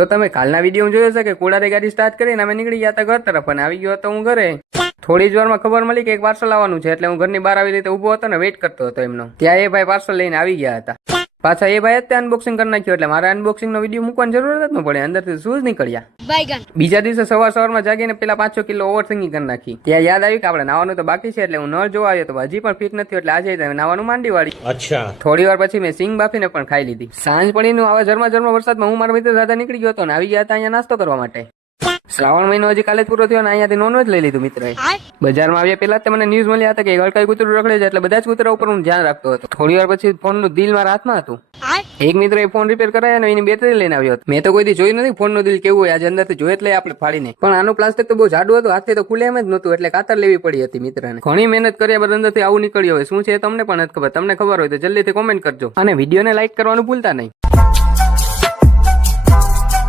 તો તમે કાલના વિડીયો જોયો છે કે કુડારે ગાડી સ્ટાર્ટ કરીને અમે નીકળી ગયા હતા ઘર તરફ અને આવી ગયો હતો હું ઘરે. થોડી જ વારમાં ખબર મળી કે એક પાર્સલ આવવાનું છે એટલે હું ઘરની બહાર આવી રીતે ઉભો હતો ને વેઇટ કરતો હતો એમનો. ત્યાં એ ભાઈ પાર્સલ લઈને આવી ગયા હતા. પાછા એ ભાઈ અત્યારે અનબોક્સિંગ કરી નાખ્યો એટલે મારે અનબોક્સિંગ નો વિડીયો મૂકવાની જરૂર જ ન પડે. અંદરથી શૂઝ નીકળ્યા. બીજા દિવસે સવારમાં જાગીને પેલા 5-6 કિલો ઓવર થિંકિંગ કરી નાખી. ત્યાં યાદ આવ્યું કે આપણે નાવાનું તો બાકી છે એટલે હું નળ જોવા આવ્યો તો હજી પણ ફિટ નથી એટલે આજે નાવાનું માંડી વાળી. અચ્છા. થોડી વાર પછી મેં સિંગ બાફીને પણ ખાઈ લીધી. સાંજ પડીનું આવા ઝરમા વરસાદમાં હું મારા મિત્ર સાથે નીકળી ગયો હતો ને આવી ગયા હતા અહીંયા નાસ્તો કરવા માટે. શ્રાવણ મહિનો હજી કાલે જ પૂરો થયો ને અહીંયાથી નોનવેજ લઈ લીધું મિત્રએ. બજારમાં આવ્યા પેલા મને ન્યૂઝ મળ્યા હતા કે ગળકાઈ કૂતરું રખડે છે એટલે બધા જ કૂતરા ઉપર હું ધ્યાન રાખતો હતો. થોડી વાર પછી ફોન નું દિલ મારા હાથમાં હતું. એક મિત્રએ ફોન રિપેર કરાયા અને એની બેટરી લઈને આવ્યો હતો. મેં તો કોઈ દી જોયું નથી ફોન નું દિલ કેવું હોય. આજે અંદરથી જોઈએ એટલે આપણે ફાડીને. પણ આનું પ્લાસ્ટિક તો બહુ જાડું હતું, હાથથી તો ખુલે એમ જ નહોતું એટલે કાતર લેવી પડી હતી મિત્રને. ઘણી મહેનત કર્યા બાદ અંદરથી આવું નીકળ્યું હોય. શું છે તમને પણ નથી ખબર. તમને ખબર હોય તો જલ્દીથી કોમેન્ટ કરજો અને વિડીયોને લાઈક કરવાનું ભૂલતા નહીં.